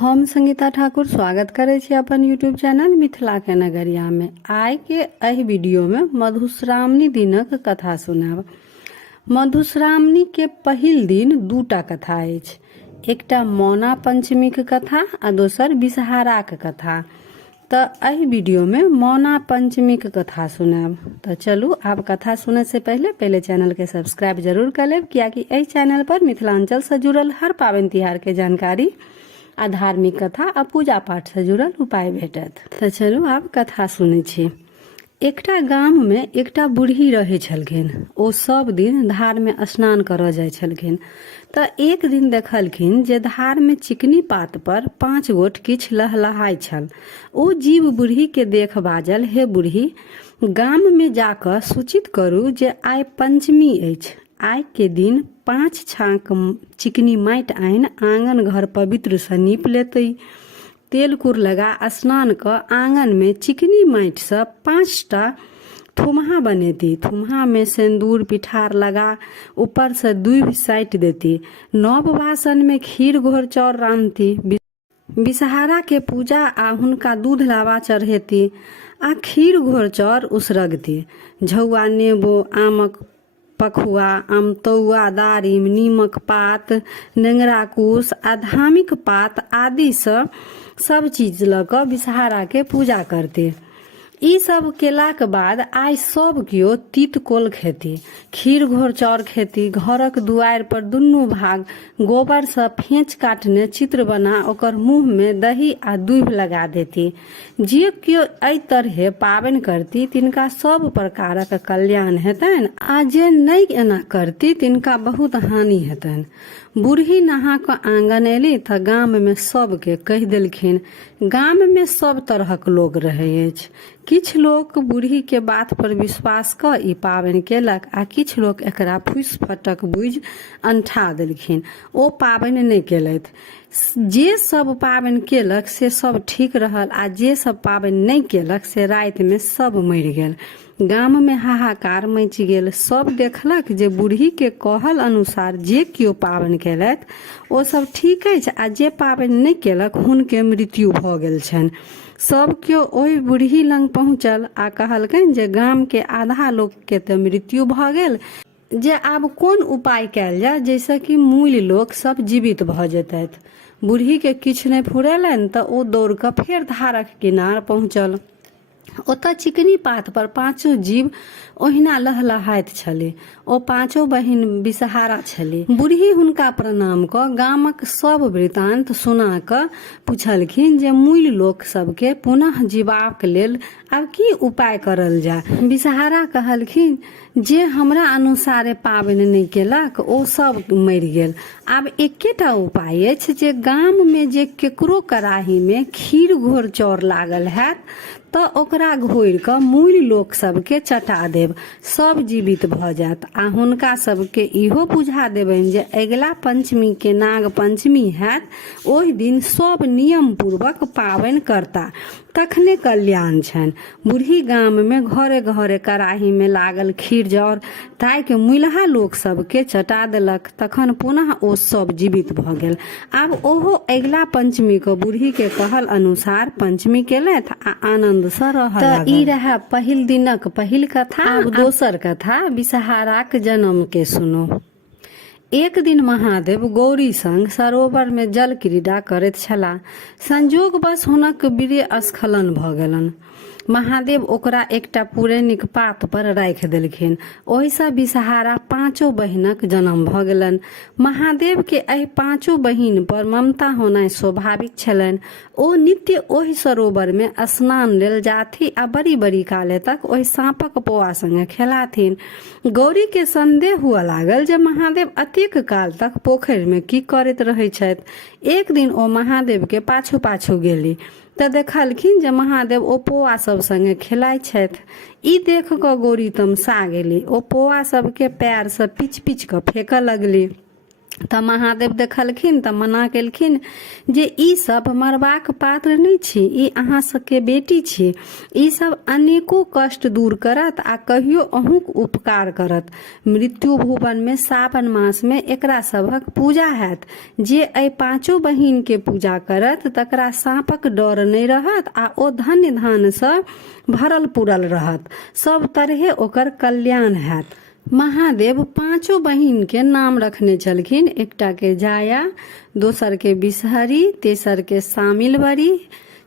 हम संगीता ठाकुर स्वागत करे छी अपन यूट्यूब चैनल मिथिला के नगरिया में। आइ के एहि वीडियो में मधुश्रावणी दिनक कथा सुनाब। मधुश्रावणी के पहिल दिन दूटा कथा अछि, एकटा मौना पंचमी के कथा आ दोसर बिसहारा के कथा। तो एहि वीडियो में मौना पंचमी के कथा सुनाब। तो चलू आप कथा सुने से पहले चैनल के सब्सक्राइब जरूर कर लेब, कियाकि एहि चैनल पर मिथिलांचल से जुड़ल हर पाबनि तिहार के जानकारी आ धार्मिक कथा आ पूजा पाठ से जुड़ल उपाय भेटत। तो चलू आब कथा सुनै छी। एकटा गाम में एकटा बूढ़ी रहे छलखिन। ओ सब दिन धार में स्नान करऽ जाय छलखिन। तो एक दिन देखलखिन जे धार में चिकनी पात पर 5 गोट किछ लहलहाय छल। ओ जीव बूढ़ी के देख बाजल, हे बूढ़ी, गाम में जाकर सूचित करू जे आइ पंचमी अछि। आइ के दिन 5 छाक चिकनी माटि आनि आंगन घर पवित्र से नीप लेतै। तेल कुर लगा स्नान क आंगन में चिकनी माटि से 5टा थुम्हा बनेती। थुम्हा में सिंदूर पिठार लगा ऊपर से दूब साइट देती। नव बासन में खीर घोर चाउर रांधती। बिसहारा के पूजा आ हुनका दूध लावा चढ़ेती आ खीर घोर चाउर उसरगती। झौआ, नेबो, आमक पखुआ, अमतौआ, दारिम, नीमक पात, नेंगरा कूश आ धामिक पात आदि से सब चीज ल क बिसहारा के पूजा करते। ई सब केलाक बाद आइ सब कियो तितकोल खेती, खीर घोर चाउर खेती। घरक दुआर पर दुनू भाग गोबर से फेंच काटने चित्र बना ओकर मुंह में दही आ दूब लगा देती। जे कियो एहि तरहे पाबनि करती तिनका सब प्रकारक कल्याण हेतनि, आ जे नहि एना करती तिनका बहुत हानि हेतनि। बूढ़ी नहा क आंगन एली त गाम में सबके कहि देलखिन। गाम में सब तरहक लोग रहे अछि। किछ लोग बूढ़ी के बात पर विश्वास क ई पाबनि केलक आ किछ लोग एकरा फूस फटक बुझि अंठा देलखिन। ओ पाबनि नहि केलथि। जे सब पाबनि केलक से सब ठीक रहल, आ जे सब पाबनि नहि केलक से राति में सब मरि गेल। गाम में हाहाकार मचि गेल। सब देखलक जे बूढ़ी के कहल अनुसार जे कियो पाबनि केलथि ओ सब ठीक अछि, आ जे पाबनि नहि केलक हुनके मृत्यु भ गेल छनि। सब केओ ओहि बूढ़ी लंग पहुँचल आ कहलकनि जे गाम के आधा लोक के तऽ मृत्यु भ गेल, जे आब कोन उपाय कयल जाय जैसे कि मूल लोक सब जीवित भ जेतैथ। बूढ़ी के किछु नहि फुरेलनि तऽ ओ दौड़ कऽ फेर धारक किनार पहुँचल। ओतऽ चिकनी पात पर 5 जीव ओहिना लहलहाइत छले। ओ 5 बहिन बिसहारा छले। बूढ़ी हुनका प्रणाम क गामक सब वृतांत सुना क पूछलखिन जे मूल लोक सबके पुनः जीवाक लेल आब की उपाय करल जाय। बिसहारा कहलखिन जे हमरा अनुसारे पाबनि नहि केलक ओ सब मरि गेल। आब एकेटा उपाय अछि जे गाम में जे केकरो कराही में खीर घोर चाउर लागल हैत तऽ ओकरा घोरि कऽ मूल लोक सबके चटा देब, सब जीवित भ जायत। आ हुनका सबके इहो बुझा देबनि जे अगिला पंचमी के नाग पंचमी हैत, ओहि दिन सब नियम पूर्वक पाबनि करता, तखने कल्याण छनि। बूढ़ी गाम में घरे घरे कराही में लागल खीर चाउर ताकि के मुलहा लोक सबके चटा देलक। तखन पुनः ओ सब जीवित भ गेल। आब ओहो अगिला पंचमी को बूढ़ी के कहल अनुसार पंचमी केलथि आ आनंद से रहल। तऽ ई रहे पहिल दिनक पहिल कथा। आब दोसर कथा बिसहाराक जन्म के सुनो। एक दिन महादेव गौरी संग सरोवर में जल क्रीड़ा करैत छलाह। संजोगवश हुनक वीर्य स्खलन भ गेलनि। महादेव ओकरा एकटा पुरैनिक पात पर राखि देलखिन। ओहि सँ बिसहारा 5 बहिनक जन्म भ गेलनि। महादेव के एहि 5 बहिन पर ममता होनाइ स्वाभाविक छलनि। ओ नित्य ओहि सरोवर में स्नान लेल जाथि आ बड़ी बड़ी काले तक ओहि सांपक पौआ संगे खेलाथिन। गौरी के संदेह हुआ लागल जे महादेव अतेक काल तक पोखरि में की करैत रहै छथि। एक दिन ओ महादेव के पाछू पाछू गेली तऽ देखलखिन जे महादेव ओ पौआ सब संगे खेलाइ छथि। ई देख कऽ गौरी तमसा गेली। ओ पौआ सबके पैर से पिच पिच कऽ फेंकऽ लगली। तऽ महादेव देखलखिन तऽ मना केलखिन जे ई सब मरबाक पात्र नहीं छी, ई अहाँ सबके बेटी छी, ई सब अनेको कष्ट दूर करत आ कहियो अहूँक उपकार करत। मृत्यु भुवन में सावन मास में एकरा सभक पूजा हैत। जे एहि पांचों बहिन के पूजा करत तकरा साँपक डर नहीं रहत आ ओ धन्य धान सँ भरल पूरल रहत, सब तरहे ओकर कल्याण हैत। महादेव पांचों बहिन के नाम रखने छलखिन, एकटा के जाया, दोसर के बिसहरी, तेसर के शामिलवरी,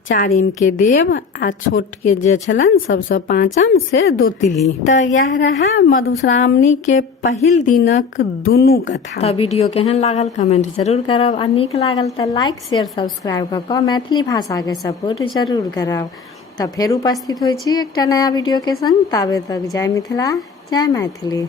चारिम के देव आ छोट के जे छलन सबसे पांचम से दोतिली। तो यह रहा मधुश्रावणी के पहिल दिनक दुनू कथा। तो वीडियो केहन लागल कमेंट जरूर करब आ नीक लागल तो लाइक शेयर सब्सक्राइब क के मैथिली भाषा के सपोर्ट जरूर करब। तो फेर उपस्थित होइ छी एकटा नया वीडियो के संग। ताबे तक जय मिथिला जय मैथिली।